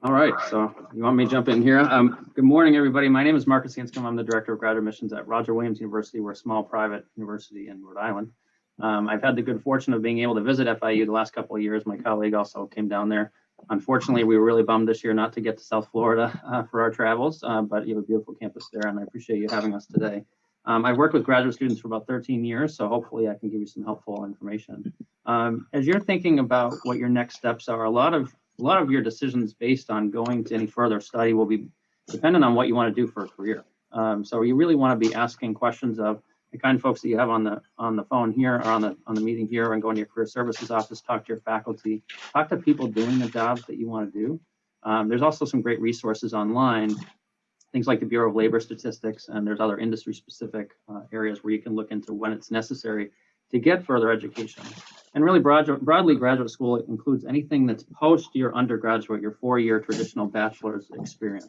All right, so you want me to jump in here? Good morning, everybody. My name is Marcus Hanscom. I'm the Director of Graduate Admissions at Roger Williams University. We're a small private university in Rhode Island. I've had the good fortune of being able to visit FIU the last couple of years. My colleague also came down there. Unfortunately, we were really bummed this year not to get to South Florida for our travels, but you have a beautiful campus there, and I appreciate you having us today. I've worked with graduate students for about 13 years, so hopefully I can give you some helpful information. As you're thinking about what your next steps are, a lot of your decisions based on going to any further study will be dependent on what you want to do for a career. So you really want to be asking questions of the kind of folks that you have on the phone here or on the meeting here, and go into your career services office, talk to your faculty, talk to people doing the jobs that you want to do. There's also some great resources online, things like the Bureau of Labor Statistics, and there's other industry specific areas where you can look into when it's necessary to get further education. And really broadly, graduate school includes anything that's post your undergraduate, your 4-year traditional bachelor's experience.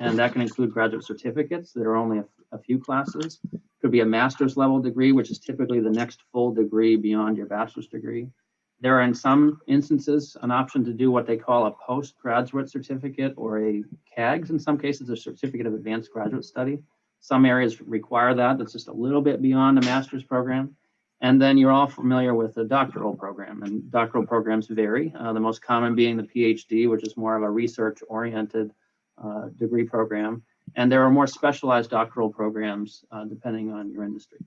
And that can include graduate certificates that are only a few classes. Could be a master's level degree, which is typically the next full degree beyond your bachelor's degree. There are in some instances an option to do what they call a postgraduate certificate, or a CAGS, in some cases a certificate of advanced graduate study. Some areas require that. That's just a little bit beyond a master's program. And then you're all familiar with the doctoral program, and doctoral programs vary. The most common being the PhD, which is more of a research-oriented degree program. And there are more specialized doctoral programs depending on your industry.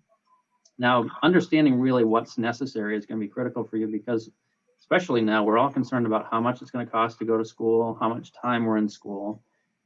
Now, understanding really what's necessary is going to be critical for you, because especially now, we're all concerned about how much it's going to cost to go to school, how much time we're in school.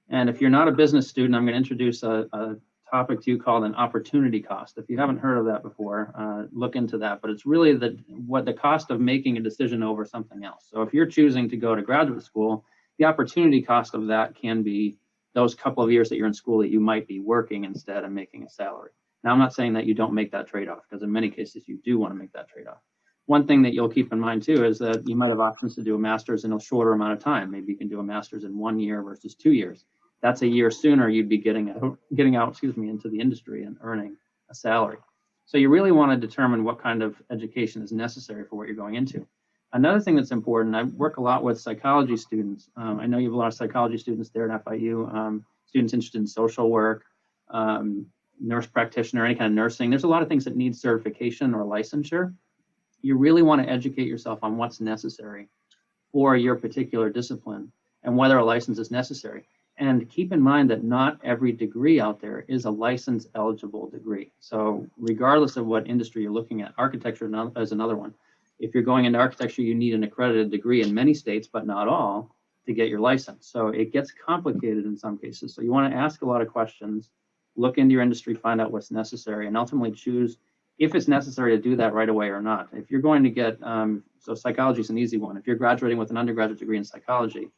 And if you're not a business student, I'm going to introduce a topic to you called an opportunity cost. If you haven't heard of that before, look into that. But it's really the cost of making a decision over something else. So if you're choosing to go to graduate school, the opportunity cost of that can be those couple of years that you're in school that you might be working instead of making a salary. Now, I'm not saying that you don't make that trade-off, because in many cases you do want to make that trade-off. One thing that you'll keep in mind too is that you might have options to do a master's in a shorter amount of time. Maybe you can do a master's in 1 year versus 2 years. That's a year sooner you'd be getting out into the industry and earning a salary. So you really want to determine what kind of education is necessary for what you're going into. Another thing that's important, I work a lot with psychology students. I know you have a lot of psychology students there at FIU, students interested in social work, nurse practitioner, any kind of nursing. There's a lot of things that need certification or licensure. You really want to educate yourself on what's necessary for your particular discipline and whether a license is necessary. And keep in mind that not every degree out there is a license eligible degree. So regardless of what industry you're looking at, architecture is another one. If you're going into architecture, you need an accredited degree in many states, but not all, to get your license. So it gets complicated in some cases. So you want to ask a lot of questions, look into your industry, find out what's necessary, and ultimately choose if it's necessary to do that right away or not. If you're going to get, so psychology is an easy one. If you're graduating with an undergraduate degree in psychology,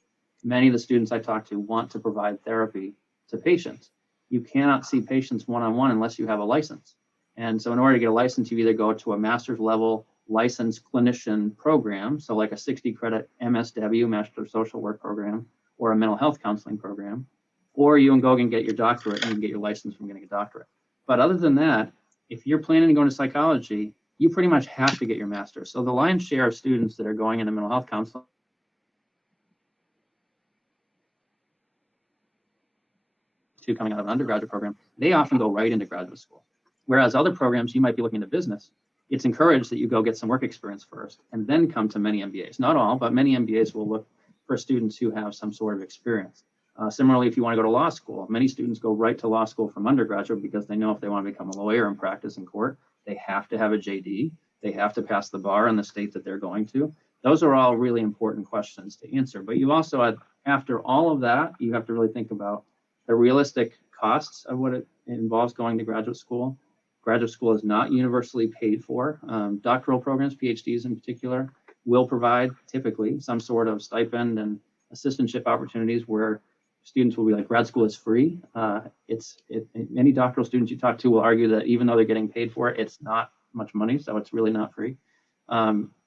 many of the students I talk to want to provide therapy to patients. You cannot see patients one-on-one unless you have a license. And so in order to get a license, you either go to a master's level licensed clinician program, so like a 60-credit MSW, Master of Social Work program, or a mental health counseling program, or you can go and get your doctorate, and you can get your license from getting a doctorate. But other than that, if you're planning to go into psychology, you pretty much have to get your master's. So the lion's share of students that are going into mental health counseling coming out of an undergraduate program, they often go right into graduate school. Whereas other programs, you might be looking into business, it's encouraged that you go get some work experience first and then come to many MBAs. Not all, but many MBAs will look for students who have some sort of experience. Similarly, if you want to go to law school, many students go right to law school from undergraduate because they know if they want to become a lawyer and practice in court, they have to have a JD, they have to pass the bar in the state that they're going to. Those are all really important questions to answer. But you also, after all of that, you have to really think about the realistic costs of what it involves going to graduate school. Graduate school is not universally paid for. Doctoral programs, PhDs in particular, will provide typically some sort of stipend and assistantship opportunities where students will be like, grad school is free. Many doctoral students you talk to will argue that even though they're getting paid for it, it's not much money, so it's really not free.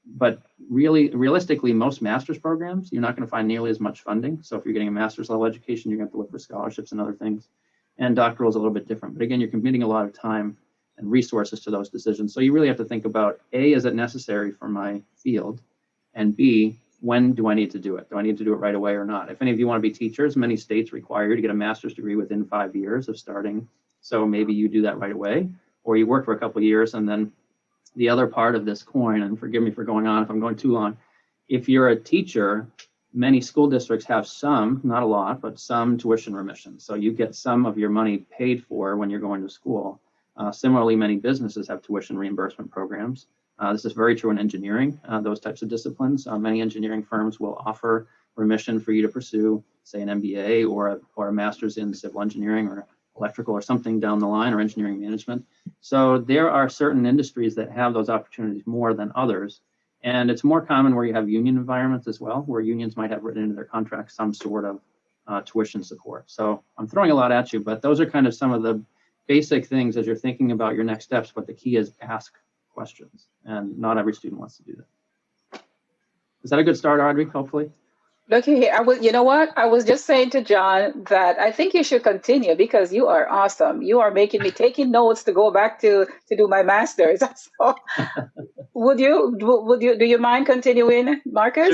But realistically, most master's programs, you're not going to find nearly as much funding. So if you're getting a master's level education, you're going to have to look for scholarships and other things. And doctoral is a little bit different. But again, you're committing a lot of time and resources to those decisions. So you really have to think about, A, is it necessary for my field? And B, when do I need to do it? Do I need to do it right away or not? If any of you want to be teachers, many states require you to get a master's degree within 5 years of starting. So maybe you do that right away, or you work for a couple of years. And then the other part of this coin, and forgive me for going on if I'm going too long, if you're a teacher, many school districts have some, not a lot, but some tuition remission. So you get some of your money paid for when you're going to school. Similarly, many businesses have tuition reimbursement programs. This is very true in engineering, those types of disciplines. Many engineering firms will offer remission for you to pursue, say, an MBA or a master's in civil engineering or electrical or something down the line, or engineering management. So there are certain industries that have those opportunities more than others. And it's more common where you have union environments as well, where unions might have written into their contracts some sort of tuition support. So I'm throwing a lot at you, but those are kind of some of the basic things as you're thinking about your next steps. But the key is ask questions, and not every student wants to do that. Is that a good start, Audrey, hopefully? Look here, you know what? I was just saying to John that I think you should continue because you are awesome. You are making me taking notes to go back to do my master's. So do you mind continuing, Marcus?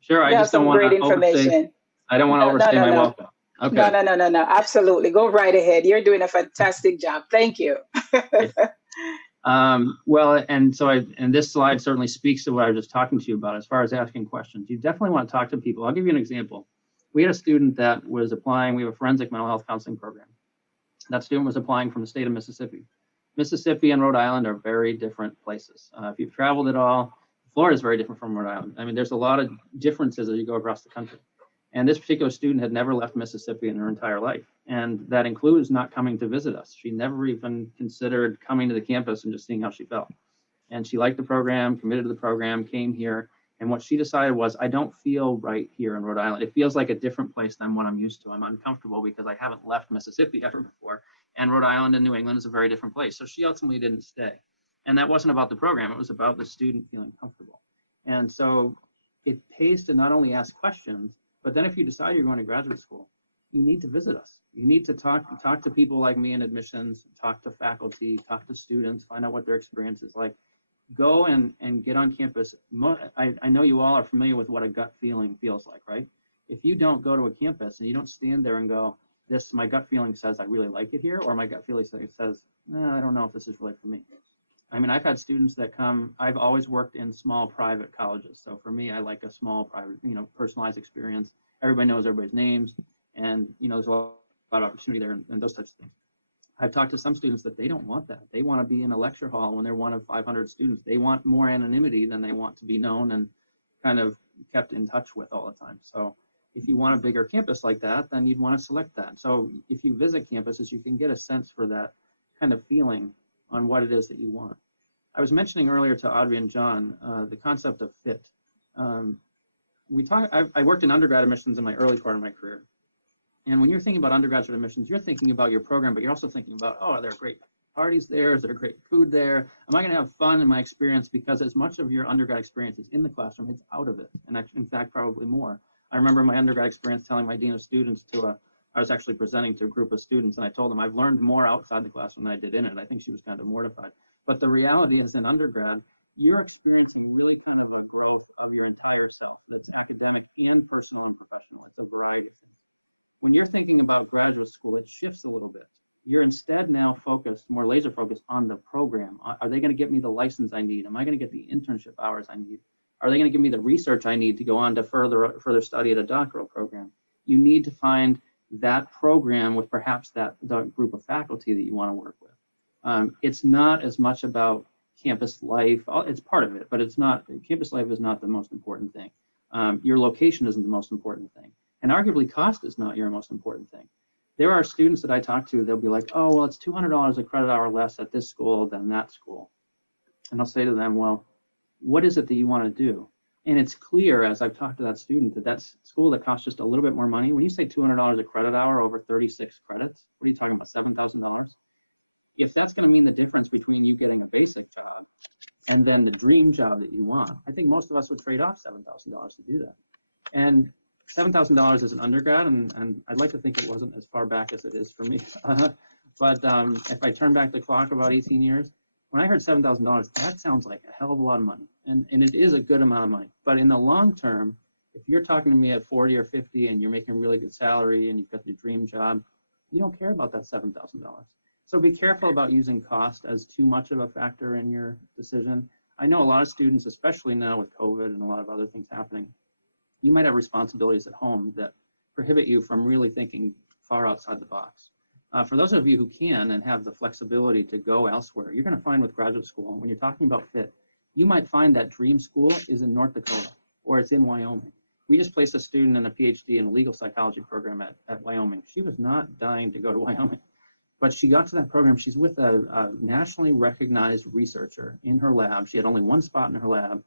Sure. I just don't want to overstay. I don't want to overstay my welcome. Okay. No. Absolutely. Go right ahead. You're doing a fantastic job. Thank you. Well, and this slide certainly speaks to what I was just talking to you about as far as asking questions. You definitely want to talk to people. I'll give you an example. We had a student that was applying. We have a forensic mental health counseling program. That student was applying from the state of Mississippi. Mississippi and Rhode Island are very different places. If you've traveled at all, Florida is very different from Rhode Island. I mean, there's a lot of differences as you go across the country. And this particular student had never left Mississippi in her entire life. And that includes not coming to visit us. She never even considered coming to the campus and just seeing how she felt. And she liked the program, committed to the program, came here. And what she decided was, I don't feel right here in Rhode Island. It feels like a different place than what I'm used to. I'm uncomfortable because I haven't left Mississippi ever before. And Rhode Island and New England is a very different place. So she ultimately didn't stay. And that wasn't about the program. It was about the student feeling comfortable. And so it pays to not only ask questions, but then if you decide you're going to graduate school, you need to visit us. You need to talk to people like me in admissions, talk to faculty, talk to students, find out what their experience is like. Go and get on campus. I know you all are familiar with what a gut feeling feels like, right? If you don't go to a campus and you don't stand there and go, my gut feeling says I really like it here, or my gut feeling says, I don't know if this is really for me. I mean, I've had students that come, I've always worked in small private colleges. So for me, I like a small private, personalized experience. Everybody knows everybody's names, and, there's a lot of opportunity there and those types of things. I've talked to some students that they don't want that. They want to be in a lecture hall when they're one of 500 students. They want more anonymity than they want to be known and kind of kept in touch with all the time. So if you want a bigger campus like that, then you'd want to select that. So if you visit campuses, you can get a sense for that kind of feeling on what it is that you want. I was mentioning earlier to Audrey and John the concept of fit. I worked in undergrad admissions in my early part of my career. And when you're thinking about undergraduate admissions, you're thinking about your program, but you're also thinking about, are there great parties there? Is there great food there? Am I going to have fun in my experience? Because as much of your undergrad experience is in the classroom, it's out of it. And in fact, probably more. I remember my undergrad experience telling my dean of students I was actually presenting to a group of students, and I told them I've learned more outside the classroom than I did in it. I think she was kind of mortified. But the reality is in undergrad, you're experiencing really kind of a growth of your entire self that's academic and personal and professional. It's a variety of things. When you're thinking about graduate school, it shifts a little bit. You're instead now more laser focused on the program. Are they going to get me the license I need? Am I going to get the internship hours I need? Are they going to give me the research I need to go on to further study at a doctoral program? You need to find that program with perhaps the group of faculty that you want to work with. It's not as much about campus life. It's part of it, but campus life is not the most important thing. Your location isn't the most important thing. And arguably cost is not your most important thing. There are students that I talk to, they'll be like, oh, well, it's $200 a credit hour less at this school than that school. And I'll say to them, well, what is it that you want to do? And it's clear as I've talked to that student that school that costs just a little bit more money. When you say $200 a credit hour over 36 credits, what are you talking about, $7,000? If that's going to mean the difference between you getting a basic job and then the dream job that you want, I think most of us would trade off $7,000 to do that. And $7,000 as an undergrad, and I'd like to think it wasn't as far back as it is for me. But if I turn back the clock about 18 years, when I heard $7,000, that sounds like a hell of a lot of money. And it is a good amount of money. But in the long term, If you're talking to me at 40 or 50 and you're making a really good salary and you've got your dream job, you don't care about that $7,000. So be careful about using cost as too much of a factor in your decision. I know a lot of students, especially now with COVID and a lot of other things happening, you might have responsibilities at home that prohibit you from really thinking far outside the box. For those of you who can and have the flexibility to go elsewhere, you're going to find with graduate school, when you're talking about fit, you might find that dream school is in North Dakota or it's in Wyoming. We just placed a student in a PhD in a legal psychology program at Wyoming. She was not dying to go to Wyoming, but she got to that program. She's with a nationally recognized researcher in her lab. She had only one spot in her lab.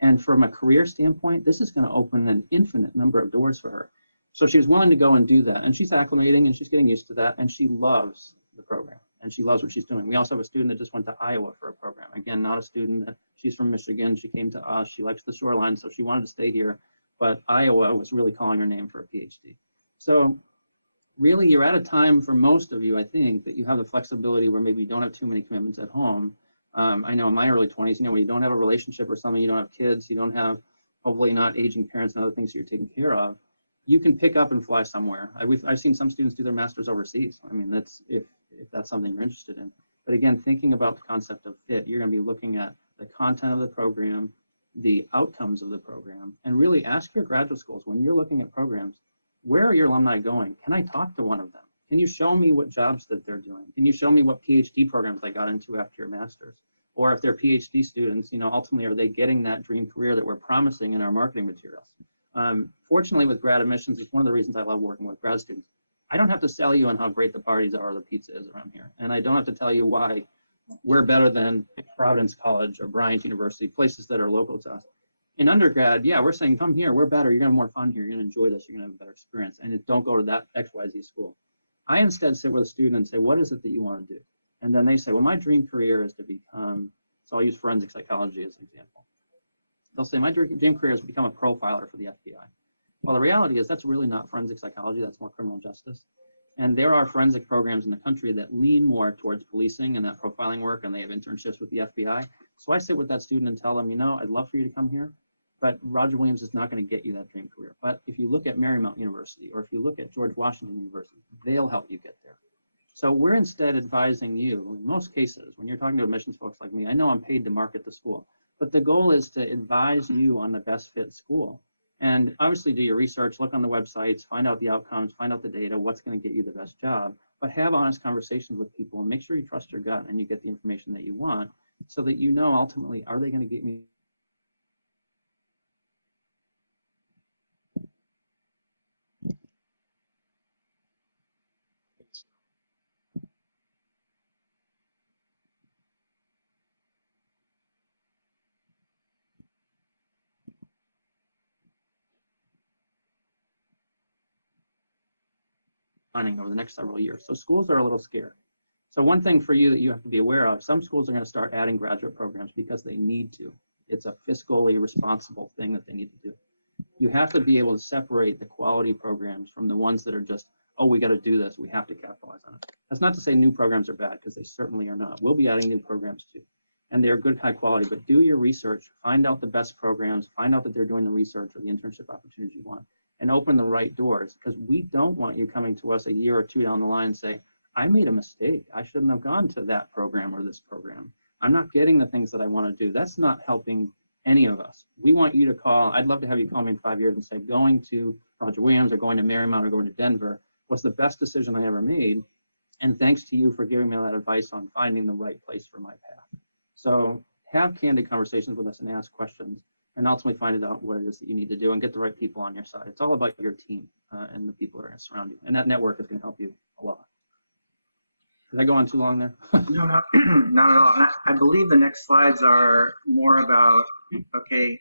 And from a career standpoint, this is going to open an infinite number of doors for her. So she was willing to go and do that. And she's acclimating and she's getting used to that. And she loves the program and she loves what she's doing. We also have a student that just went to Iowa for a program. Again, not a student that she's from Michigan. She came to us. She likes the shoreline, so she wanted to stay here. But Iowa was really calling her name for a PhD. So really, you're at a time for most of you, I think, that you have the flexibility where maybe you don't have too many commitments at home. I know in my early 20s, when you don't have a relationship or something, you don't have kids, you don't have, hopefully not aging parents and other things you're taking care of, you can pick up and fly somewhere. I've seen some students do their master's overseas. I mean, that's if that's something you're interested in. But again, thinking about the concept of fit, you're going to be looking at the content of the program, the outcomes of the program, and really ask your graduate schools, when you're looking at programs, where are your alumni going? Can I talk to one of them? Can you show me what jobs that they're doing? Can you show me what PhD programs they got into after your master's? Or if they're PhD students, ultimately, are they getting that dream career that we're promising in our marketing materials? Fortunately, with grad admissions, it's one of the reasons I love working with grad students. I don't have to sell you on how great the parties are or the pizza is around here. And I don't have to tell you why we're better than Providence College or Bryant University, places that are local to us. In undergrad, yeah, we're saying, come here, we're better, you're gonna have more fun here, you're gonna enjoy this, you're gonna have a better experience, and don't go to that XYZ school. I instead sit with a student and say, what is it that you wanna do? And then they say, well, my dream career is to become, so I'll use forensic psychology as an example. They'll say, my dream career is to become a profiler for the FBI. Well, the reality is that's really not forensic psychology, that's more criminal justice. And there are forensic programs in the country that lean more towards policing and that profiling work, and they have internships with the FBI. So I sit with that student and tell them, I'd love for you to come here, but Roger Williams is not going to get you that dream career. But if you look at Marymount University, or if you look at George Washington University, they'll help you get there. So we're instead advising you, in most cases, when you're talking to admissions folks like me, I know I'm paid to market the school, but the goal is to advise you on the best fit school. And obviously do your research, look on the websites, find out the outcomes, find out the data, what's going to get you the best job, but have honest conversations with people and make sure you trust your gut and you get the information that you want so that ultimately, are they going to get me funding over the next several years. So schools are a little scared. So one thing for you that you have to be aware of, some schools are going to start adding graduate programs because they need to. It's a fiscally responsible thing that they need to do. You have to be able to separate the quality programs from the ones that are just, oh, we got to do this, we have to capitalize on it. That's not to say new programs are bad, because they certainly are not. We'll be adding new programs too. And they're good, high quality, but do your research, find out the best programs, find out that they're doing the research or the internship opportunities you want, and open the right doors, because we don't want you coming to us a year or two down the line and say, I made a mistake. I shouldn't have gone to that program or this program. I'm not getting the things that I want to do. That's not helping any of us. We want you to call. I'd love to have you call me in 5 years and say, going to Roger Williams or going to Marymount or going to Denver was the best decision I ever made. And thanks to you for giving me that advice on finding the right place for my path. So have candid conversations with us and ask questions, and ultimately find out what it is that you need to do and get the right people on your side. It's all about your team and the people that are surround you. And that network is going to help you a lot. Did I go on too long there? No, not at all. And I believe the next slides are more about, okay,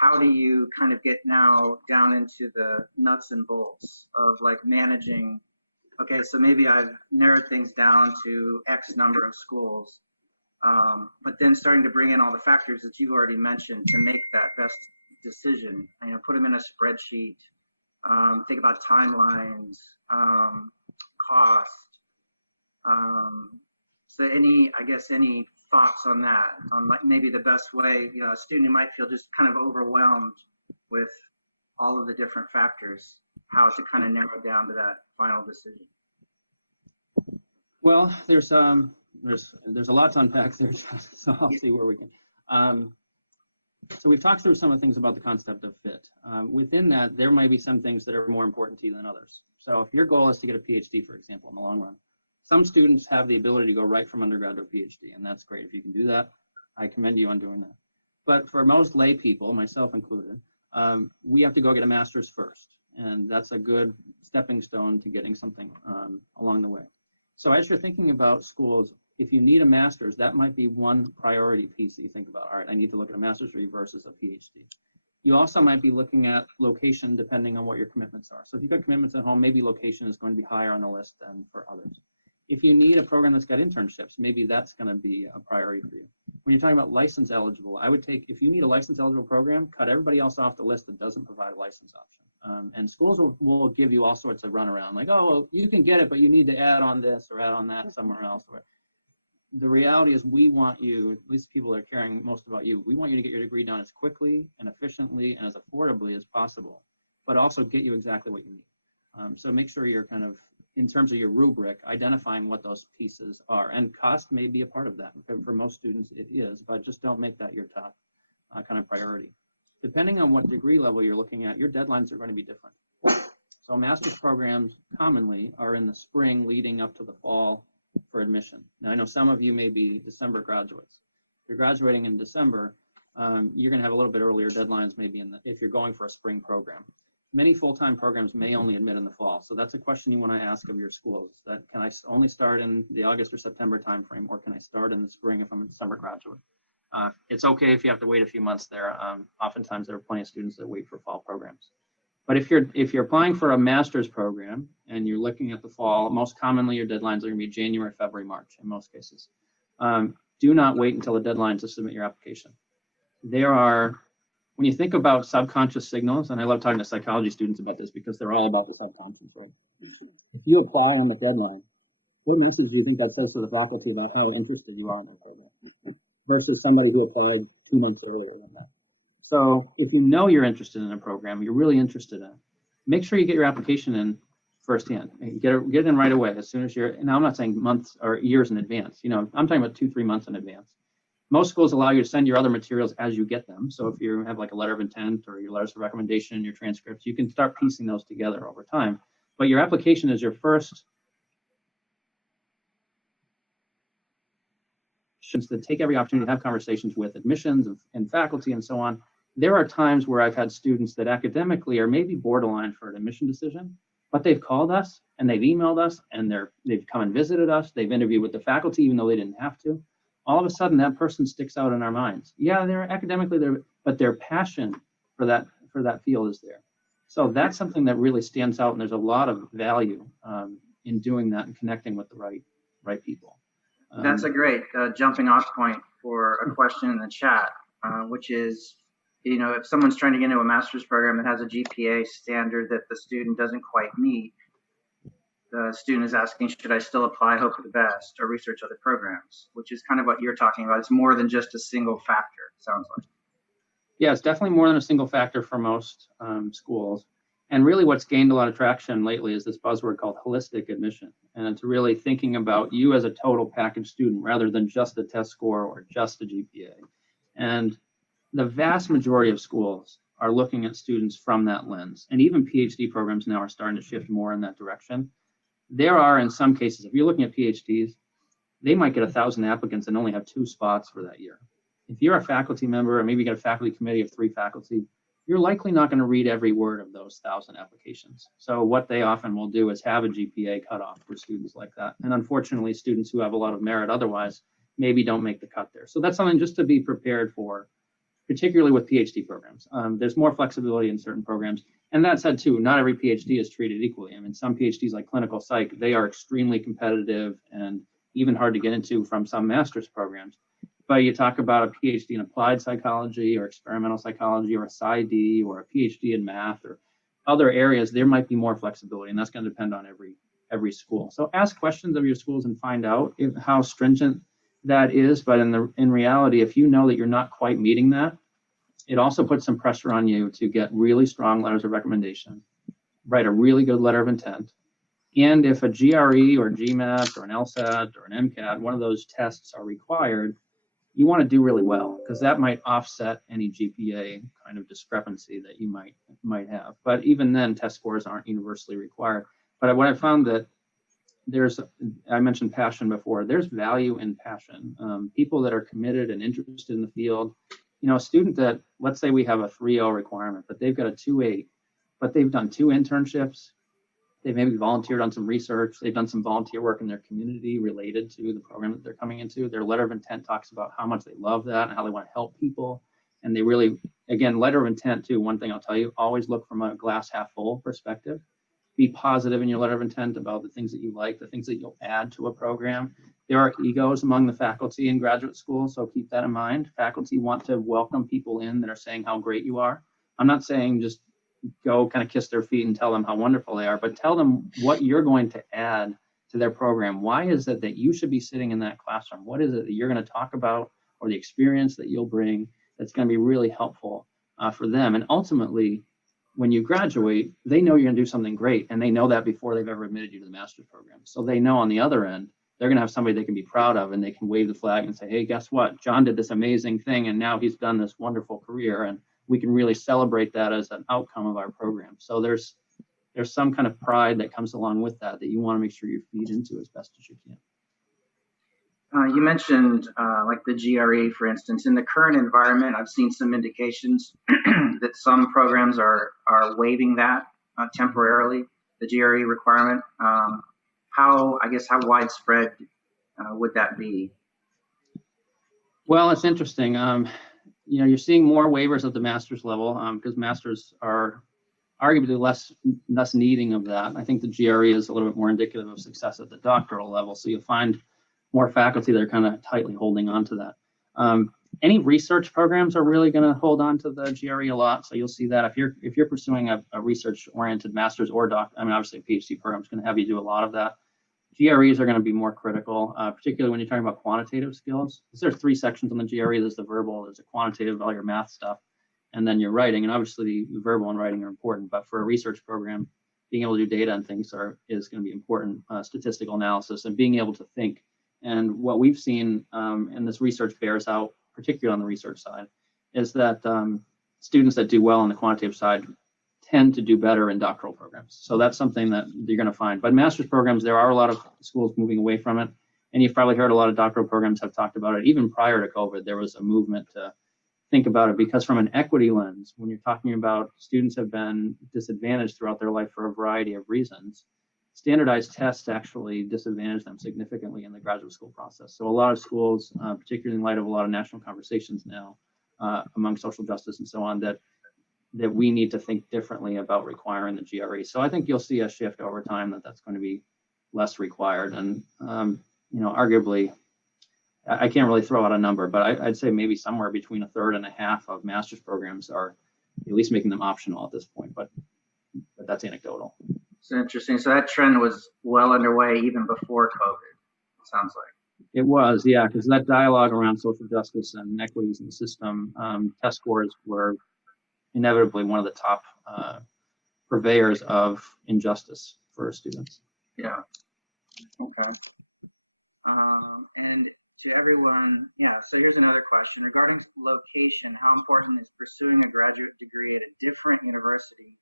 how do you kind of get now down into the nuts and bolts of like managing, okay, so maybe I've narrowed things down to X number of schools, but then starting to bring in all the factors that you've already mentioned to make that best decision, put them in a spreadsheet, think about timelines, cost. So any thoughts on that, on like maybe the best way, a student who might feel just kind of overwhelmed with all of the different factors, how to kind of narrow down to that final decision? Well, there's a lot to unpack there, John, so I'll see where we can. So we've talked through some of the things about the concept of fit. Within that, there might be some things that are more important to you than others. So if your goal is to get a PhD, for example, in the long run, some students have the ability to go right from undergrad to a PhD, and that's great. If you can do that, I commend you on doing that. But for most lay people, myself included, we have to go get a master's first, and that's a good stepping stone to getting something along the way. So as you're thinking about schools, if you need a master's, that might be one priority piece that you think about. All right, I need to look at a master's degree versus a PhD. You also might be looking at location depending on what your commitments are. So if you've got commitments at home, maybe location is going to be higher on the list than for others. If you need a program that's got internships, maybe that's going to be a priority for you. When you're talking about license eligible, I would take, if you need a license eligible program, cut everybody else off the list that doesn't provide a license option. And schools will give you all sorts of runaround, like, oh, well, you can get it, but you need to add on this or add on that somewhere else. The reality is we want you, at least people that are caring most about you, we want you to get your degree done as quickly and efficiently and as affordably as possible, but also get you exactly what you need. So make sure you're kind of, in terms of your rubric, identifying what those pieces are. And cost may be a part of that. For most students, it is, but just don't make that your top kind of priority. Depending on what degree level you're looking at, your deadlines are going to be different. So master's programs commonly are in the spring leading up to the fall for admission. Now, I know some of you may be December graduates. If you're graduating in December, you're going to have a little bit earlier deadlines maybe if you're going for a spring program. Many full-time programs may only admit in the fall. So that's a question you want to ask of your schools, that can I only start in the August or September timeframe, or can I start in the spring if I'm a December graduate? It's okay if you have to wait a few months there. Oftentimes there are plenty of students that wait for fall programs. But if you're applying for a master's program and you're looking at the fall, most commonly your deadlines are going to be January, February, March in most cases. Do not wait until the deadline to submit your application. When you think about subconscious signals, and I love talking to psychology students about this because they're all about the subconscious, right? If you apply on the deadline, what message do you think that says to the faculty about how interested you are in their program versus somebody who applied 2 months earlier than that? So if you know you're interested in a program, you're really interested in it, make sure you get your application in firsthand. Get it in right away as soon as you're, now I'm not saying months or years in advance, I'm talking about 2-3 months in advance. Most schools allow you to send your other materials as you get them. So if you have like a letter of intent or your letters of recommendation, your transcripts, you can start piecing those together over time. But your application is your first to take every opportunity to have conversations with admissions and faculty and so on. There are times where I've had students that academically are maybe borderline for an admission decision, but they've called us and they've emailed us and they've come and visited us. They've interviewed with the faculty even though they didn't have to. All of a sudden that person sticks out in our minds. Yeah, they're academically there, but their passion for that field is there. So that's something that really stands out, and there's a lot of value in doing that and connecting with the right people. That's a great jumping off point for a question in the chat, which is, if someone's trying to get into a master's program that has a GPA standard that the student doesn't quite meet, the student is asking, should I still apply, hope for the best, or research other programs, which is kind of what you're talking about. It's more than just a single factor, it sounds like. Yeah, it's definitely more than a single factor for most schools. And really what's gained a lot of traction lately is this buzzword called holistic admission. And it's really thinking about you as a total package student rather than just a test score or just a GPA. And the vast majority of schools are looking at students from that lens. And even PhD programs now are starting to shift more in that direction. There are, in some cases, if you're looking at PhDs, they might get 1,000 applicants and only have 2 spots for that year. If you're a faculty member, or maybe you got a faculty committee of 3 faculty, you're likely not going to read every word of those 1,000 applications. So what they often will do is have a GPA cutoff for students like that. And unfortunately, students who have a lot of merit otherwise maybe don't make the cut there. So that's something just to be prepared for, particularly with PhD programs. There's more flexibility in certain programs. And that said, too, not every PhD is treated equally. I mean, some PhDs like clinical psych, they are extremely competitive and even hard to get into from some master's programs. But you talk about a PhD in applied psychology or experimental psychology or a PsyD or a PhD in math or other areas, there might be more flexibility, and that's going to depend on every school. So ask questions of your schools and find out how stringent that is. But in reality, if you know that you're not quite meeting that, it also puts some pressure on you to get really strong letters of recommendation, write a really good letter of intent. And if a GRE or GMAT or an LSAT or an MCAT, one of those tests are required, you want to do really well, because that might offset any GPA kind of discrepancy that you might have. But even then, test scores aren't universally required. But what I found that I mentioned passion before, there's value in passion. People that are committed and interested in the field, a student that, let's say we have a 3.0 requirement, but they've got a 2.8, but they've done 2 internships, they've maybe volunteered on some research, they've done some volunteer work in their community related to the program that they're coming into. Their letter of intent talks about how much they love that and how they want to help people. And they really, again, letter of intent too, one thing I'll tell you, always look from a glass half full perspective. Be positive in your letter of intent about the things that you like, the things that you'll add to a program. There are egos among the faculty in graduate school, so keep that in mind. Faculty want to welcome people in that are saying how great you are. I'm not saying just go kind of kiss their feet and tell them how wonderful they are, but tell them what you're going to add to their program. Why is it that you should be sitting in that classroom? What is it that you're going to talk about, or the experience that you'll bring that's going to be really helpful for them? And ultimately, when you graduate, they know you're going to do something great, and they know that before they've ever admitted you to the master's program. So they know on the other end, they're going to have somebody they can be proud of, and they can wave the flag and say, hey, guess what? John did this amazing thing, and now he's done this wonderful career, and we can really celebrate that as an outcome of our program. So there's some kind of pride that comes along with that you want to make sure you feed into as best as you can. You mentioned like the GRE, for instance. In the current environment, I've seen some indications that some programs are waiving that temporarily, the GRE requirement. How widespread would that be? Well, it's interesting. You're seeing more waivers at the master's level because masters are arguably less needing of that. I think the GRE is a little bit more indicative of success at the doctoral level. So you'll find more faculty that are kind of tightly holding on to that. Any research programs are really going to hold on to the GRE a lot. So you'll see that if you're pursuing a research-oriented master's or obviously a PhD program is going to have you do a lot of that. GREs are going to be more critical, particularly when you're talking about quantitative skills. There's 3 sections on the GRE. There's the verbal, there's the quantitative, all your math stuff, and then your writing. And obviously, the verbal and writing are important. But for a research program, being able to do data and things is going to be important. Statistical analysis and being able to think. And what we've seen, and this research bears out, particularly on the research side, is that students that do well on the quantitative side tend to do better in doctoral programs. So that's something that you're going to find. But master's programs, there are a lot of schools moving away from it. And you've probably heard a lot of doctoral programs have talked about it. Even prior to COVID, there was a movement to think about it, because from an equity lens, when you're talking about students have been disadvantaged throughout their life for a variety of reasons, standardized tests actually disadvantage them significantly in the graduate school process. So a lot of schools, particularly in light of a lot of national conversations now among social justice and so on, that we need to think differently about requiring the GRE. So I think you'll see a shift over time that's going to be less required. And, arguably, I can't really throw out a number, but I'd say maybe somewhere between 1/3 and 1/2 of master's programs are at least making them optional at this point, but that's anecdotal. It's interesting. So that trend was well underway even before COVID, it sounds like. It was, yeah, because that dialogue around social justice and inequities in the system, test scores were inevitably one of the top purveyors of injustice for students. Yeah. Okay. And to everyone, so here's another question. Regarding location, how important is pursuing a graduate degree at a different university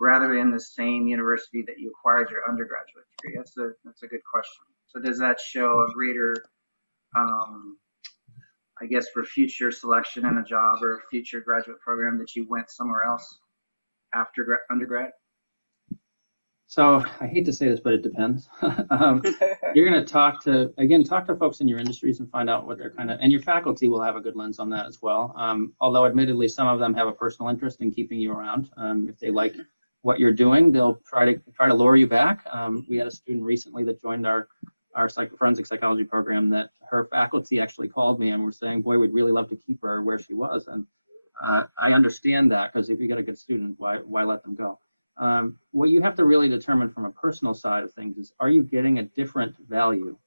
rather than the same university that you acquired your undergraduate degree? That's a good question. So does that show a greater, for future selection in a job or a future graduate program that you went somewhere else after undergrad? So I hate to say this, but it depends. You're going to talk to folks in your industries and find out what they're and your faculty will have a good lens on that as well. Although admittedly, some of them have a personal interest in keeping you around. If they like what you're doing, they'll try to lure you back. We had a student recently that joined our forensic psychology program that her faculty actually called me and were saying, boy, we'd really love to keep her where she was. And I understand that, because if you get a good student, why let them go? What you have to really determine from a personal side of things is, are you getting a different value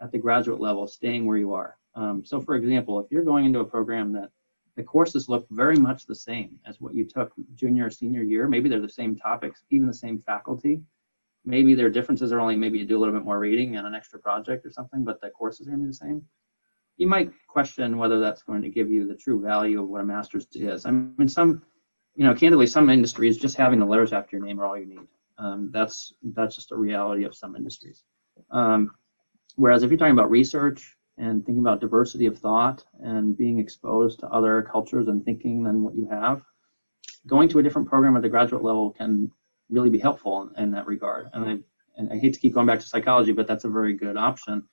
at the graduate level staying where you are? So for example, if you're going into a program that the courses look very much the same as what you took junior or senior year. Maybe they're the same topics, even the same faculty. Maybe their differences are only maybe you do a little bit more reading and an extra project or something, but the courses are going to be the same. You might question whether that's going to give you the true value of what a master's is. I mean, candidly, some industries, just having the letters after your name are all you need. That's just a reality of some industries. Whereas if you're talking about research and thinking about diversity of thought and being exposed to other cultures and thinking than what you have, going to a different program at the graduate level can really be helpful in that regard. And I hate to keep going back to psychology, but that's a very good option.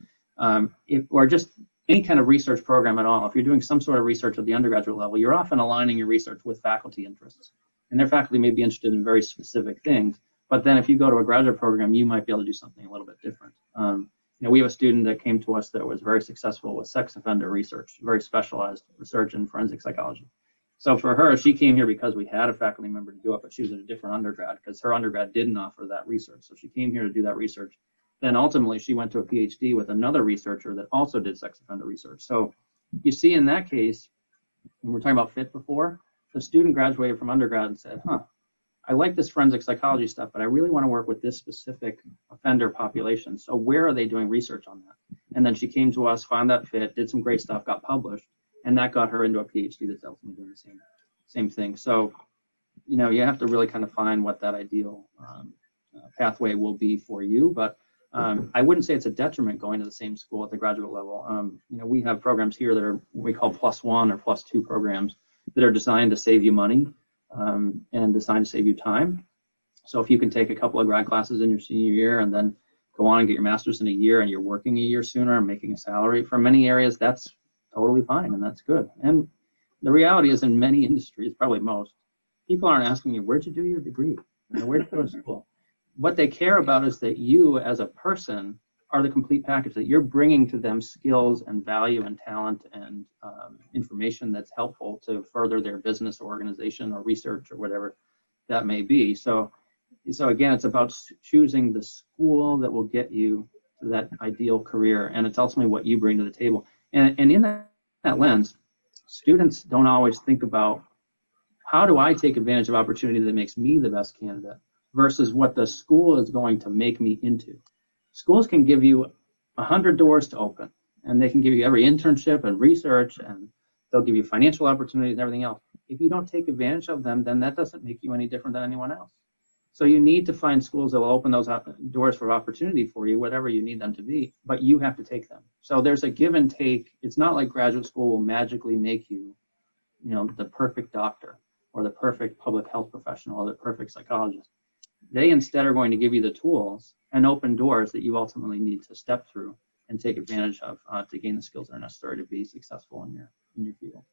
Or just any kind of research program at all. If you're doing some sort of research at the undergraduate level, you're often aligning your research with faculty interests. And their faculty may be interested in very specific things. But then if you go to a graduate program, you might be able to do something a little bit different. We have a student that came to us that was very successful with sex offender research, very specialized research in forensic psychology. So for her, she came here because we had a faculty member to do it, but she was at a different undergrad because her undergrad didn't offer that research. So she came here to do that research. Then ultimately she went to a PhD with another researcher that also did sex offender research. So you see in that case, when we're talking about fit before, the student graduated from undergrad and said, I like this forensic psychology stuff, but I really want to work with this specific offender population. So where are they doing research on that? And then she came to us, found that fit, did some great stuff, got published, and that got her into a PhD that's ultimately doing the same thing. So, you have to really kind of find what that ideal pathway will be for you. But I wouldn't say it's a detriment going to the same school at the graduate level. We have programs here that are what we call +1 or +2 programs that are designed to save you money. And designed to save you time. So if you can take a couple of grad classes in your senior year and then go on and get your master's in a year and you're working a year sooner and making a salary, for many areas, that's totally fine and that's good. And the reality is in many industries, probably most, people aren't asking you, where'd you do your degree? Where'd you go to school? What they care about is that you as a person are the complete package, that you're bringing to them skills and value and talent and information that's helpful to further their business or organization or research or whatever that may be. So again, it's about choosing the school that will get you to that ideal career, and it's ultimately what you bring to the table. And in that lens, students don't always think about how do I take advantage of opportunity that makes me the best candidate versus what the school is going to make me into. Schools can give you 100 doors to open, and they can give you every internship and research, and they'll give you financial opportunities and everything else. If you don't take advantage of them, then that doesn't make you any different than anyone else. So you need to find schools that will open those doors for opportunity for you, whatever you need them to be, but you have to take them. So there's a give and take. It's not like graduate school will magically make you, the perfect doctor or the perfect public health professional or the perfect psychologist. They instead are going to give you the tools and open doors that you ultimately need to step through and take advantage of to gain the skills that are necessary to be successful in your field.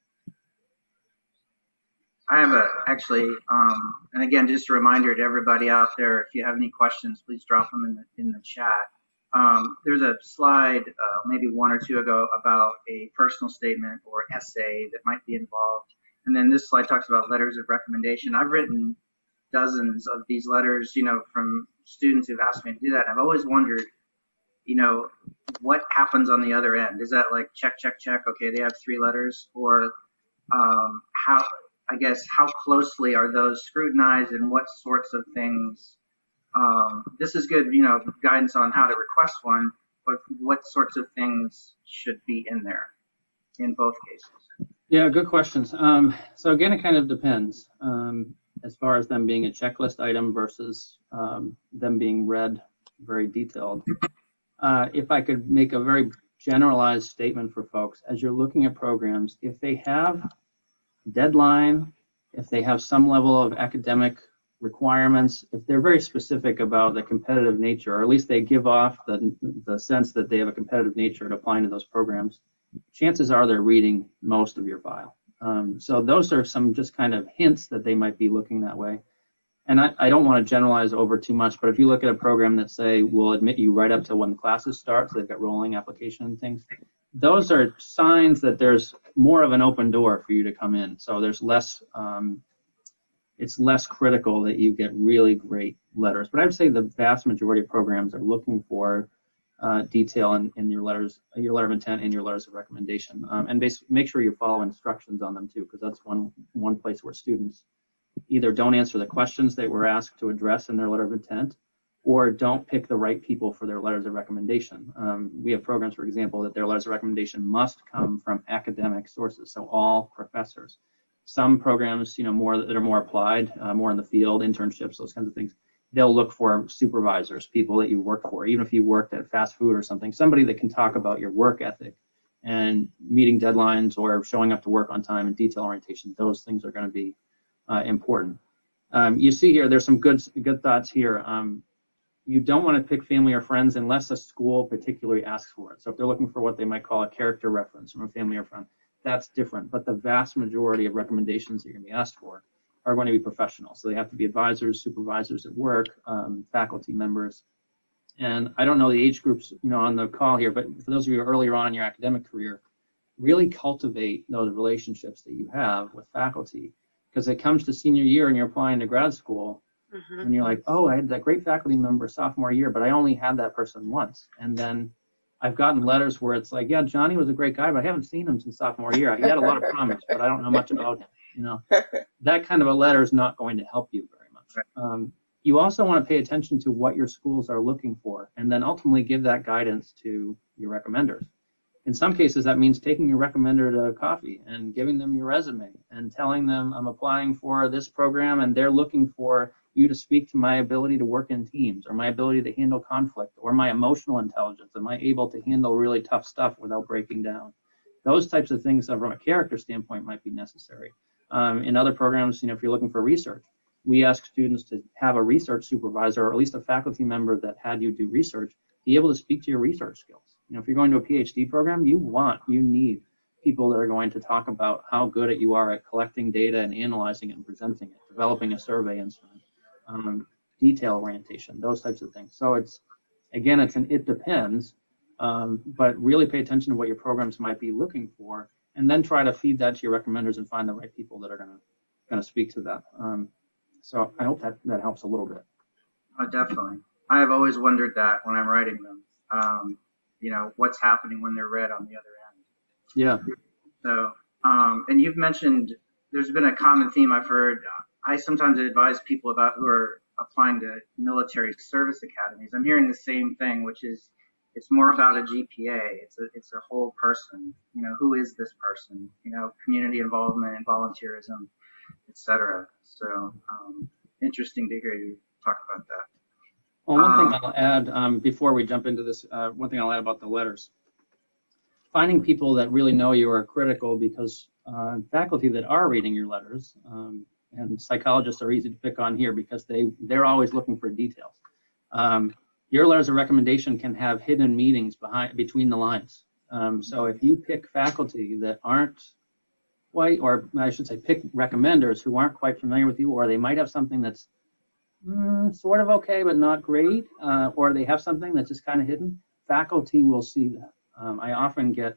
I have and again, just a reminder to everybody out there, if you have any questions, please drop them in the chat. There's a slide maybe 1 or 2 ago about a personal statement or essay that might be involved. And then this slide talks about letters of recommendation. I've written dozens of these letters, from students who've asked me to do that. I've always wondered, what happens on the other end? Is that like check, check, check? Okay, they have 3 letters, or how closely are those scrutinized, and what sorts of things? This is good, guidance on how to request one, but what sorts of things should be in there in both cases? Yeah, good questions. So again, it kind of depends. As far as them being a checklist item versus them being read very detailed. If I could make a very generalized statement for folks, as you're looking at programs, if they have a deadline, if they have some level of academic requirements, if they're very specific about the competitive nature, or at least they give off the sense that they have a competitive nature to applying to those programs, chances are they're reading most of your file. So those are some just kind of hints that they might be looking that way. And I don't want to generalize over too much, but if you look at a program that say will admit you right up to when the classes start, so they've got rolling application and things, those are signs that there's more of an open door for you to come in. So there's less, it's less critical that you get really great letters. But I would say the vast majority of programs are looking for detail in your letters, your letter of intent and your letters of recommendation, and basically make sure you follow instructions on them too, because that's one place where students either don't answer the questions they were asked to address in their letter of intent, or don't pick the right people for their letters of recommendation. We have programs, for example, that their letters of recommendation must come from academic sources, so all professors. Some programs, that are more applied, more in the field, internships, those kinds of things, they'll look for supervisors, people that you work for, even if you worked at fast food or something, somebody that can talk about your work ethic and meeting deadlines or showing up to work on time and detail orientation. Those things are going to be important. You see here, there's some good thoughts here. You don't want to pick family or friends unless a school particularly asks for it. So if they're looking for what they might call a character reference from a family or friend, that's different. But the vast majority of recommendations that you're going to be asked for are going to be professional. So they have to be advisors, supervisors at work, faculty members. And I don't know the age groups, on the call here, but for those of you earlier on in your academic career, really cultivate those relationships that you have with faculty, because it comes to senior year and you're applying to grad school. And you're like, oh, I had that great faculty member sophomore year, but I only had that person once. And then I've gotten letters where it's like, yeah, Johnny was a great guy, but I haven't seen him since sophomore year. He had a lot of promise, but I don't know much about him. That kind of a letter is not going to help you very much. You also want to pay attention to what your schools are looking for, and then ultimately give that guidance to your recommenders. In some cases, that means taking your recommender to coffee and giving them your resume and telling them, I'm applying for this program and they're looking for you to speak to my ability to work in teams, or my ability to handle conflict, or my emotional intelligence. Am I able to handle really tough stuff without breaking down? Those types of things from a character standpoint might be necessary. In other programs, if you're looking for research, we ask students to have a research supervisor, or at least a faculty member that had you do research, be able to speak to your research skills. If you're going to a PhD program, you need people that are going to talk about how good you are at collecting data and analyzing it and presenting it, developing a survey instrument, detail orientation, those types of things. So it depends, but really pay attention to what your programs might be looking for, and then try to feed that to your recommenders and find the right people that are going to speak to that. So I hope that helps a little bit. Oh, definitely. I have always wondered that when I'm writing them. What's happening when they're read on the other end. Yeah. So, and you've mentioned there's been a common theme I've heard. I sometimes advise people about who are applying to military service academies. I'm hearing the same thing, which is it's more about a GPA. It's a whole person. Who is this person? Community involvement and volunteerism, etc. So, interesting to hear you talk about that. Well, one thing I'll add before we jump into this, one thing I'll add about the letters. Finding people that really know you are critical, because faculty that are reading your letters, and psychologists are easy to pick on here because they're always looking for details. Your letters of recommendation can have hidden meanings between the lines. So if you pick faculty that aren't quite, or I should say pick recommenders who aren't quite familiar with you, or they might have something that's sort of okay, but not great, or they have something that's just kind of hidden, faculty will see that. I often get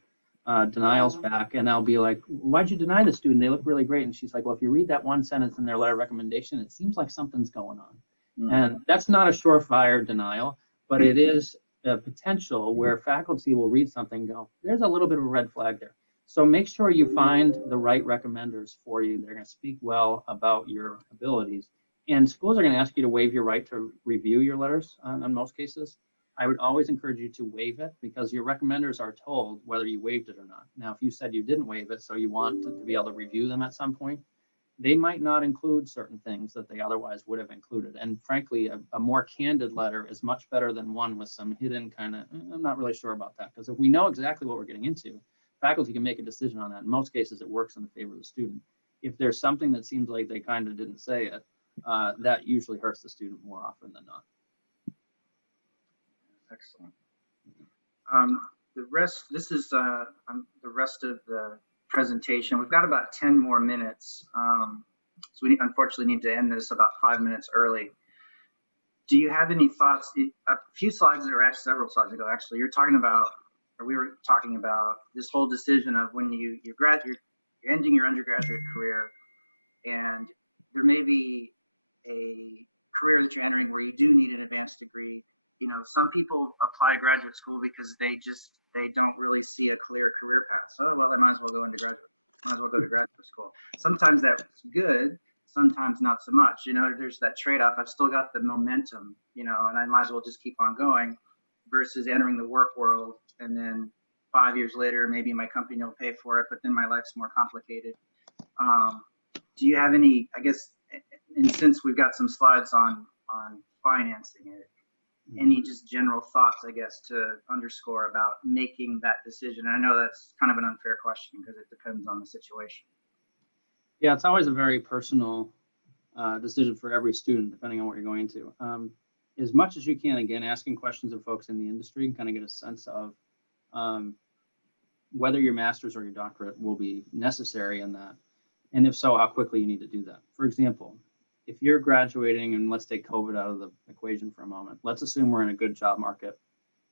denials back, and I'll be like, why'd you deny the student? They look really great. And she's like, well, if you read that one sentence in their letter of recommendation, it seems like something's going on. And that's not a surefire denial, but it is a potential where faculty will read something and go, there's a little bit of a red flag there. So make sure you find the right recommenders for you. They're going to speak well about your abilities. And schools are going to ask you to waive your right to review your letters in most cases. I would always encourage you to waive it, because your recommenders are told whether you waived it or not. Now, if you said you didn't waive it, so you want to be able to review them at some point, they might not include certain things that they otherwise would have included. And frankly, a more candid letter is much better than one with some hidden kind of, I'm not really sure about that. Because if we know exactly what we're getting into, faculty can make a decision on that. In most cases, it works in the favor of the student. If there's something that seems like they kind of didn't say it, that usually hurts the student more often than not. Excellent. The rest, this is the rest of the presentation. We've got about 10 more minutes. So we unfortunately need to end this about 5 minutes early. Do you have any thoughts? A few slides, or actually several slides ago, actually, we were talking about this whole decision of when you're ending your undergraduate career, and there may be a career that you're entering where you do need an advanced degree, some people apply to graduate school because they don't really see a clear career path. So, well, I might as well go to graduate school. Sometimes that's good, sometimes not so much. There's that trade-off. I've still got the momentum, and I might as well just keep on going versus entering the work world. And then 5 years later, maybe my company will pay for it, but then my life's more complicated. Do you have any, I guess, and since we've got some slides on financing it, any just general thoughts, I guess, to underscore about making that decision? And I know that's kind of an unfair question because it depends on the situation. Yeah, it's always a very personal decision for every student, depending on what you're going to. As much as you can, again, asking questions of folks in the industry and kind of get a sense of whether your master's or your doctorate will be necessary in that. And if so, how quickly you need to do that. For example, if you're graduating, and let's take COVID out of the equation for a moment, let's assume we're in a good job market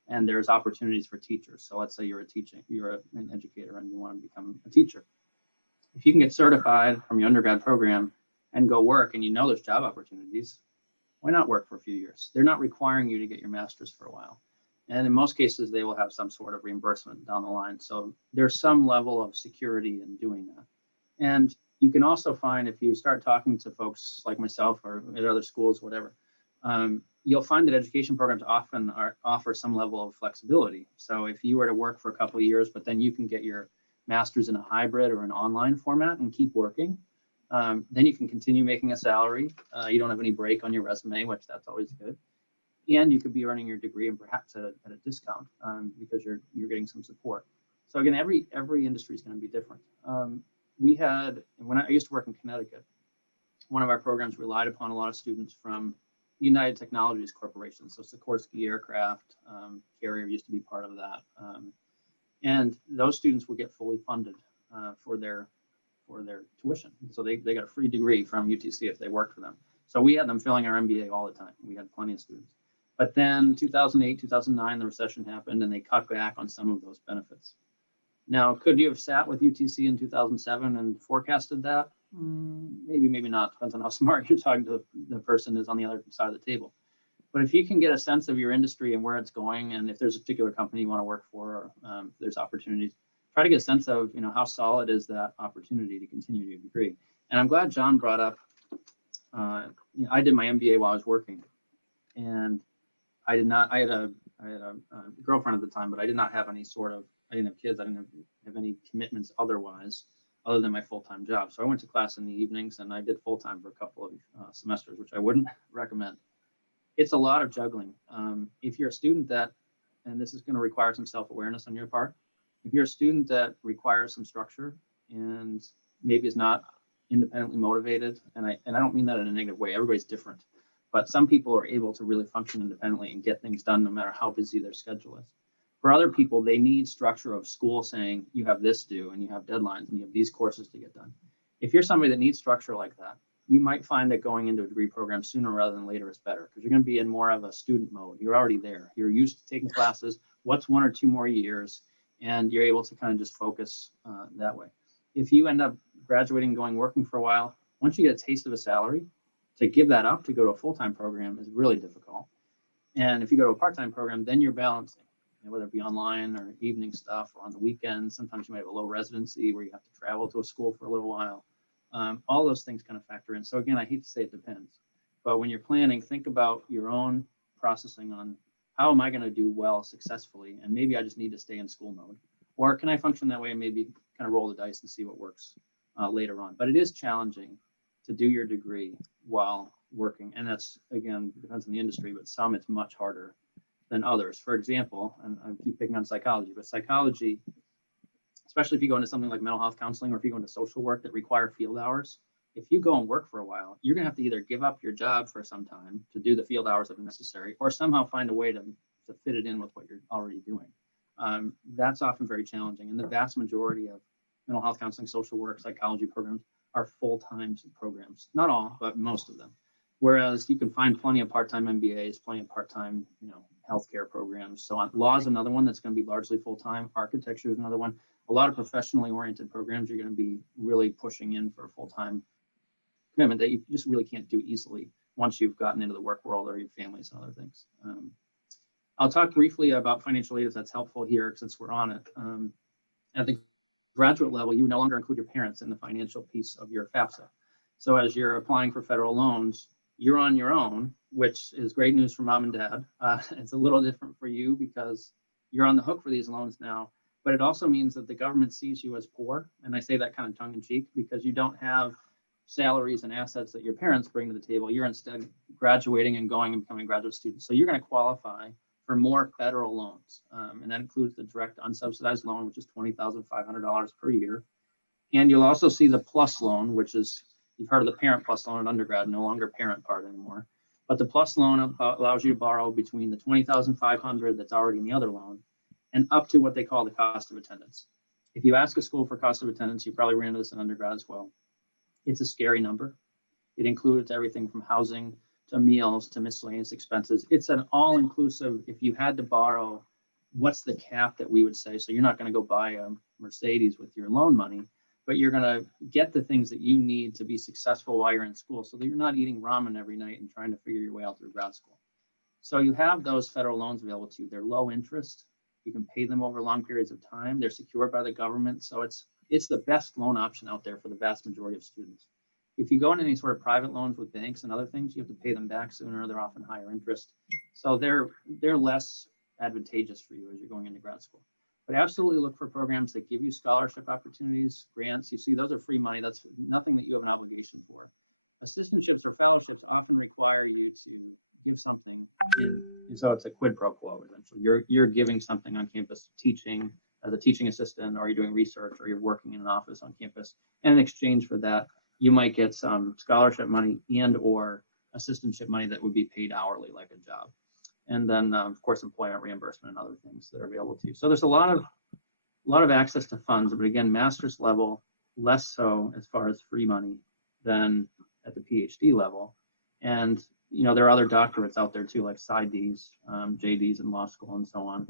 and there's opportunities for teachers. So let's say you're an educator and you want to become a teacher. If you can get certified from your undergrad program and go work and there's job opportunities, why not work for a few years? They're not requiring you to get your master's for a while. And in most cases, they will have some sort of reimbursement down the line. So there's some level of security in doing that. And you can also find, if you start talking to folks like myself or at other schools, whatever, you'll find that education programs often offer some level of flexibility. So if you were to work for a couple of years, but then you can get your master's in a hybrid or an online format and keep working, then you can continue making a salary. You don't have any break on your resume, which that's always good. And you could be earning your degree and perhaps at a discount because you're getting some support. So again, every industry is going to be different. When I used to work in Connecticut, one of our programs relied upon a lot of students from United Technologies Corporation. So Sikorsky Aircraft, Carrier used to be part of that. And those students would get fully funded for their tuition. So they got a free degree from UTC if they worked for them. So we had them filling our MBA all the time. We had plenty of students. But then 2008, 2009, the recession happened and they cut back on some of those benefits. Now, could you have sat with UTC in 2007 and forecasted that? Maybe, maybe not. Depends on how smart you're talking to the person is on the other side of the table. But if you can get a sense of your industry and where it's going, and if there's a particular company you want to work for, or if there's opportunities, try to get a sense of how solid is that opportunity to continue your degree. And I'm glad John brought up. I did my MBA while I was working, and I did not. I had a girlfriend at the time, but I did not have any sort of. I didn't have kids. I didn't have any commitments otherwise, other than my full-time job. So I went to class in the evenings, and I did full-time for a couple of semesters, which I wouldn't recommend. It's a lot of juggling. If you're a student that, and this is going to require some self-awareness on your part, if you're a student that requires some structure and maybe is not independently motivated, and I don't mean that in a negative way, everybody's different, but some people are able to really function independently and get things done no matter how busy their schedule is. For other people, they need structure of school saying you have this due and you have deadlines and you have these courses to get done. If you're somebody that needs structure like that, you might find that going into a degree program sooner rather than later is better because you're going to be in more of a student mode. You're already there. You're used to taking classes. What's 1 or 2 more years? And you're able to kind of just focus that way. If you end up graduating and going working for a while, once you get a taste of a salary, to give that up to go to a full-time program is really difficult. And if you go to a part-time program, then you're balancing. Whether it be online or evening stuff or on the weekends. Sometimes you might have a low residency where you have to travel to a school for a little while. All those things kind of factor in. So again, I hate to say it depends, but when you're planning, think about your own processing on how am I going to do well successfully, and maybe I just need to stay in school mode, or can I function that way and maybe kind of roll the dice and see what works later on. But it is challenging to do your degree while working, and that's again depends on the industry, but some it's much harder than others. For example, and I keep picking on psychology, but psychology, especially if you go into something like mental health counseling or if you go into social work that require field hours, if you go and work for a while, you're going to have to either give up your job for some time to do the field hours that are necessary or somehow find a way to fit it in with what you're already doing. That's often very challenging. And the vast majority of mental health counseling, social work, psychology programs are full-time programs. Not all, but most of them. Whereas you can find plenty of part-time MBAs, plenty of part-time, healthcare programs. So law is another one that's going to be largely full-time. Architecture is another one. A lot of professionally oriented programs you're going to be really pushing in for a full-time commitment that you just really can't do easily once you've gotten into the work world or your families and other things. I'll talk briefly about financial aid if that's helpful here since we're on it. At the graduate level, you no longer include your parents in the financial piece of your FAFSA. So as you're applying for federal loans, you're on your own, which is great news for mom and dad. It's a little different for you because you're on the hook for these loans now, but it also means that the government sees you as poor. And I say that kind of tongue in cheek because you don't have salaries and assets that your parents bring to the table. You're instead graduating and going and becoming a graduate student. So you're going to qualify for more federal loans. And that includes the direct unsubsidized loan, which is $20,500 per year. And you'll also see the PLUS loan, which is, you've heard of the Parent PLUS loan in undergrad, no longer parent part anymore. But the PLUS loan allows you to borrow between the $20,500 that's already in the other loan and up to what they call the cost of attendance. If you ask a school for cost of attendance, you probably ran into this in undergrad as well. It's a scary number. It includes everything from housing to meals to miscellaneous expenses. It's an all-inclusive, if you had to borrow, what's the cap that we would say? So you're not going to go buy a Mercedes with your loan money, but you're going to get the things that you need to be successful while you're in school so that you're not eating ramen every night and trying to figure your way out through grad school. So you have those federal loans available to you. They're low interest. You can pay them over long periods of time. They're secured by the government. So it's the best loan option out there for the vast majority of students. If you go into any sort of private loans with banks and other things, you have to pay them back sooner. They're often higher interest. So they're less advantageous for you as you're going into grad school. But absolutely look for programs that give you scholarship opportunities, grants. You see, those are free money. That's nothing that you have an obligation for. Assistantships or fellowships often require you to give something, and so it's a quid pro quo, essentially. You're giving something on campus, teaching as a teaching assistant, or you're doing research, or you're working in an office on campus. And in exchange for that, you might get some scholarship money and or assistantship money that would be paid hourly, like a job. And then, of course, employment reimbursement and other things that are available to you. So there's a lot of access to funds, but again, master's level, less so as far as free money than at the PhD level. And, you know, there are other doctorates out there too, like PsyDs, JDs in law school and so on.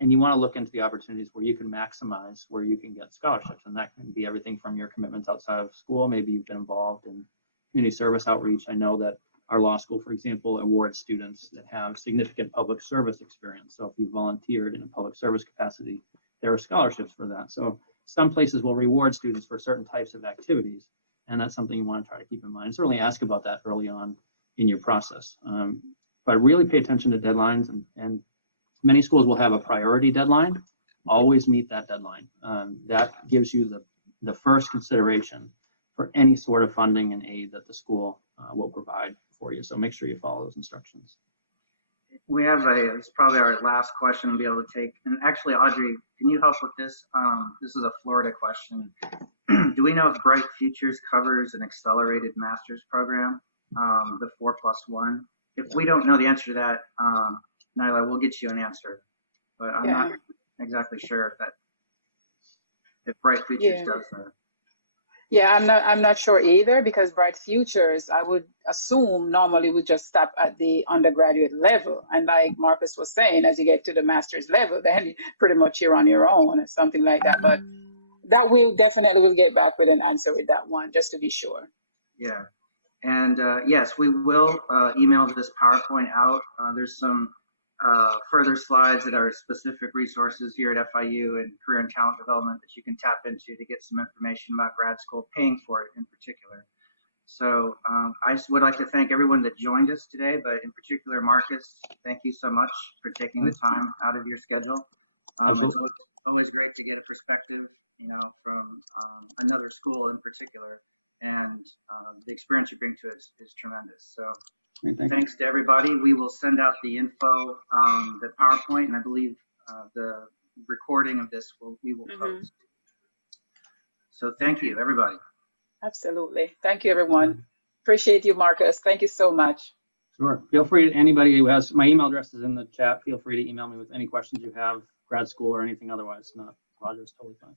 And you want to look into the opportunities where you can maximize where you can get scholarships. And that can be everything from your commitments outside of school. Maybe you've been involved in community service outreach. I know that our law school, for example, awards students that have significant public service experience. So if you volunteered in a public service capacity, there are scholarships for that. So some places will reward students for certain types of activities. And that's something you want to try to keep in mind. Certainly ask about that early on in your process. But really pay attention to deadlines, and many schools will have a priority deadline. Always meet that deadline. That gives you the first consideration for any sort of funding and aid that the school will provide for you. So make sure you follow those instructions. We have it's probably our last question we'll be able to take. And actually, Audrey, can you help with this? This is a Florida question. Do we know if Bright Futures covers an accelerated master's program, the 4+1? If we don't know the answer to that, Nyla, we'll get you an answer. But I'm not exactly sure if Bright Futures does that. Yeah, I'm not sure either, because Bright Futures, I would assume, normally would just stop at the undergraduate level. And like Marcus was saying, as you get to the master's level, then pretty much you're on your own or something like that. But that we definitely will get back with an answer with that one, just to be sure. Yeah. And yes, we will email this PowerPoint out. There's some further slides that are specific resources here at FIU and career and talent development that you can tap into to get some information about grad school, paying for it in particular. So I would like to thank everyone that joined us today, but in particular, Marcus, thank you so much for taking the time out of your schedule. It's always great to get a perspective, you know, from another school in particular, and the experience you bring to it is tremendous. So thanks to everybody. We will send out the info, the PowerPoint, and I believe the recording of this we will post. So thank you, everybody. Absolutely. Thank you, everyone. Appreciate you, Marcus. Thank you so much. Sure. Feel free to, anybody who has, my email address is in the chat. Feel free to email me with any questions you have, grad school or anything otherwise. Not Roger's totally fine.